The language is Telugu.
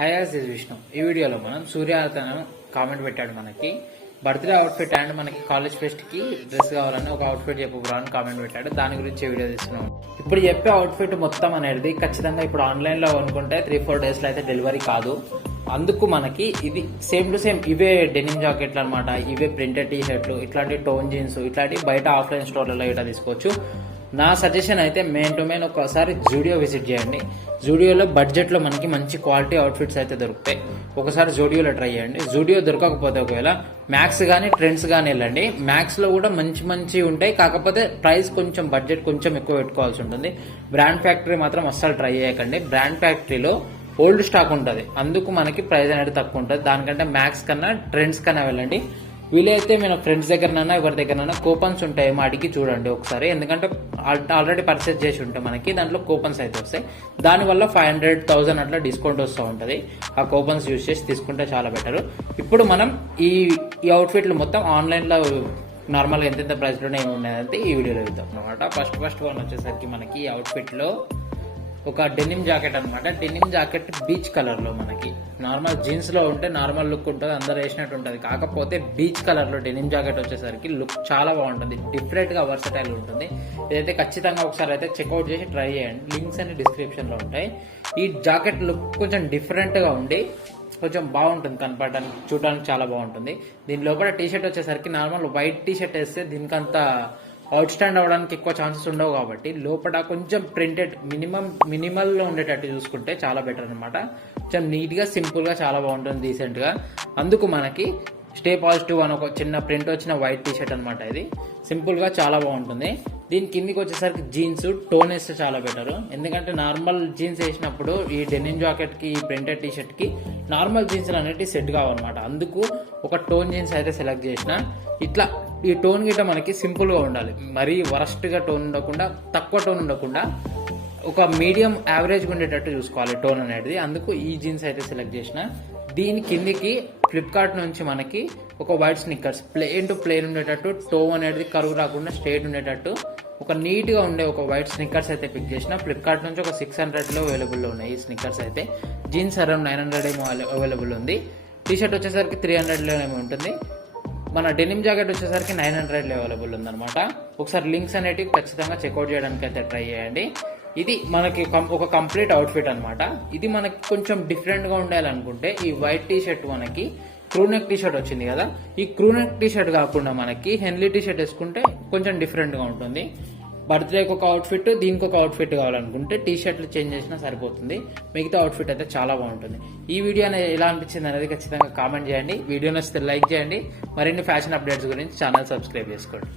Hi guys, this Vishnu. ఈ వీడియోలో మనం సూర్య అతను కామెంట్ పెట్టాడు మనకి బర్త్డే అవుట్ఫిట్ అండ్ మనకి కాలేజ్ ఫెస్ట్ కి డ్రెస్ కావాలని ఒక అవుట్ఫిట్ చెప్పు బ్రో అని కామెంట్ పెట్టాడు. దాని గురించి వీడియో తీస్తున్నాం. ఇప్పుడు చెప్పే అవుట్ఫిట్ మొత్తం అనేది ఖచ్చితంగా ఇప్పుడు ఆన్లైన్ లో అనుకుంటే 3-4 days లో అయితే డెలివరీ కాదు. అందుకు మనకి ఇది సేమ్ టు సేమ్ ఇవే డెనిమ్ జాకెట్లు అనమాట, ఇవే ప్రింటెడ్ టీ షర్ట్లు, ఇట్లాంటి టోన్ జీన్స్, ఇట్లాంటి బయట ఆఫ్లైన్ స్టోర్లలో ఇట్లా తీసుకోవచ్చు. నా సజెషన్ అయితే మెయిన్ టు మెయిన్ ఒకసారి జూడియో విజిట్ చేయండి. జూడియోలో బడ్జెట్ లో మనకి మంచి క్వాలిటీ అవుట్ఫిట్స్ అయితే దొరుకుతాయి. ఒకసారి జూడియోలో ట్రై చేయండి. జూడియో దొరకకపోతే ఒకవేళ మ్యాక్స్ కానీ ట్రెండ్స్ కానీ వెళ్ళండి. మ్యాక్స్ లో కూడా మంచి ఉంటాయి, కాకపోతే ప్రైస్ కొంచెం బడ్జెట్ కొంచెం ఎక్కువ పెట్టుకోవాల్సి ఉంటుంది. బ్రాండ్ ఫ్యాక్టరీ మాత్రం అస్సలు ట్రై చేయకండి. బ్రాండ్ ఫ్యాక్టరీలో ఓల్డ్ స్టాక్ ఉంటుంది, అందుకు మనకి ప్రైస్ అనేది తక్కువ ఉంటుంది. దానికంటే మ్యాక్స్ కన్నా ట్రెండ్స్ కన్నా వెళ్ళండి. వీలైతే మన ఫ్రెండ్స్ దగ్గరనైనా ఎవరి దగ్గరనైనా కూపన్స్ ఉంటాయేమో అడిగి చూడండి ఒకసారి. ఎందుకంటే ఆల్రెడీ పర్చేస్ చేసి ఉంటే మనకి దాంట్లో కూపన్స్ అయితే వస్తాయి. దానివల్ల 500,000 అట్లా డిస్కౌంట్ వస్తూ ఉంటుంది. ఆ కూపన్స్ యూజ్ చేసి తీసుకుంటే చాలా బెటర్. ఇప్పుడు మనం ఈ అవుట్ఫిట్లు మొత్తం ఆన్లైన్లో నార్మల్గా ఎంతెంత ప్రైస్లోనే ఏమి ఉన్నాయంటే ఈ వీడియోలో చూద్దాం అనమాట. ఫస్ట్ వన్ వచ్చేసరికి మనకి ఈ అవుట్ఫిట్లో ఒక డెనిమ్ జాకెట్ అనమాట. డెనిమ్ జాకెట్ బీచ్ కలర్ లో మనకి నార్మల్ జీన్స్ లో ఉంటే నార్మల్ లుక్ ఉంటుంది, అందరు వేసినట్టు ఉంటుంది. కాకపోతే బీచ్ కలర్ లో డెనిమ్ జాకెట్ వచ్చేసరికి లుక్ చాలా బాగుంటుంది, డిఫరెంట్ గా వర్సటైల్ ఉంటుంది. ఇదైతే ఖచ్చితంగా ఒకసారి అయితే చెక్అవుట్ చేసి ట్రై చేయండి. లింక్స్ అన్ని డిస్క్రిప్షన్ లో ఉంటాయి. ఈ జాకెట్ లుక్ కొంచెం డిఫరెంట్ గా ఉండి కొంచెం బాగుంటుంది, కనపడడానికి చూడడానికి చాలా బాగుంటుంది. దీని లోపల టీ షర్ట్ వచ్చేసరికి నార్మల్ వైట్ టీ షర్ట్ వేస్తే దీనికంత అవుట్ స్టాండ్ అవడానికి ఎక్కువ ఛాన్సెస్ ఉండవు. కాబట్టి లోపల కొంచెం ప్రింటెడ్ మినిమల్ లో ఉండేటట్టు చూసుకుంటే చాలా బెటర్ అనమాట. కొంచెం నీట్ గా సింపుల్ గా చాలా బాగుంటుంది, డీసెంట్ గా. అందుకు మనకి స్టే పాజిటివ్ అని ఒక చిన్న ప్రింట్ వచ్చిన వైట్ టీ షర్ట్ అనమాట. ఇది సింపుల్ గా చాలా బాగుంటుంది. దీని కిందికి వచ్చేసరికి జీన్స్ టోన్ వేస్తే చాలా బెటర్. ఎందుకంటే నార్మల్ జీన్స్ వేసినప్పుడు ఈ డెనిమ్ జాకెట్ కి ఈ ప్రింటెడ్ టీ షర్ట్ కి నార్మల్ జీన్స్ అనేవి సెట్ కావన్నమాట. అందుకు ఒక టోన్ జీన్స్ అయితే సెలెక్ట్ చేసిన. ఇట్లా ఈ టోన్ గిట్ట మనకి సింపుల్ గా ఉండాలి, మరీ వరస్ట్ గా టోన్ ఉండకుండా, తక్కువ టోన్ ఉండకుండా ఒక మీడియం యావరేజ్ గా ఉండేటట్టు చూసుకోవాలి టోన్ అనేది. అందుకు ఈ జీన్స్ అయితే సెలెక్ట్ చేసిన. దీని కిందికి ఫ్లిప్కార్ట్ నుంచి మనకి ఒక white Snickers plain to plain ఉండేటట్టు, టో అనేది కరువు రాకుండా స్ట్రైట్ ఉండేటట్టు ఒక నీట్ గా ఉండే ఒక వైట్ స్నిక్కర్స్ అయితే పిక్ చేసిన. ఫ్లిప్కార్ట్ నుంచి ఒక 600 లో అవైలబుల్ లో ఉన్నాయి ఈ స్నిక్కర్స్ అయితే. జీన్స్ అరౌండ్ 900 ఏమో అవైలబుల్ ఉంది. టీ షర్ట్ వచ్చేసరికి 300 లో ఏమో ఉంటుంది. మన డెనిమ్ జాకెట్ వచ్చేసరికి 900 అవైలబుల్ ఉందన్నమాట. ఒకసారి లింక్స్ అనేటివి ఖచ్చితంగా చెక్అవుట్ చేయడానికి అయితే ట్రై చేయండి. ఇది మనకి ఒక కంప్లీట్ అవుట్ఫిట్ అనమాట. ఇది మనకి కొంచెం డిఫరెంట్ గా ఉండాలనుకుంటే ఈ వైట్ టీ షర్ట్ మనకి క్రూనెక్ టీ షర్ట్ వచ్చింది కదా, ఈ క్రూనెక్ టీ షర్ట్ కాకుండా మనకి హెన్లీ టీ షర్ట్ వేసుకుంటే కొంచెం డిఫరెంట్ గా ఉంటుంది. బర్త్డేకి ఒక అవుట్ఫిట్, దీనికి ఒక అవుట్ఫిట్ కావాలనుకుంటే టీ షర్ట్లు చేంజ్ చేసినా సరిపోతుంది. మిగతా అవుట్ఫిట్ అయితే చాలా బాగుంటుంది. ఈ వీడియో అనేది ఎలా అనిపించింది అనేది ఖచ్చితంగా కామెంట్ చేయండి. వీడియో నచ్చితే లైక్ చేయండి. మరిన్ని ఫ్యాషన్ అప్డేట్స్ గురించి ఛానల్ సబ్స్క్రైబ్ చేసుకోండి.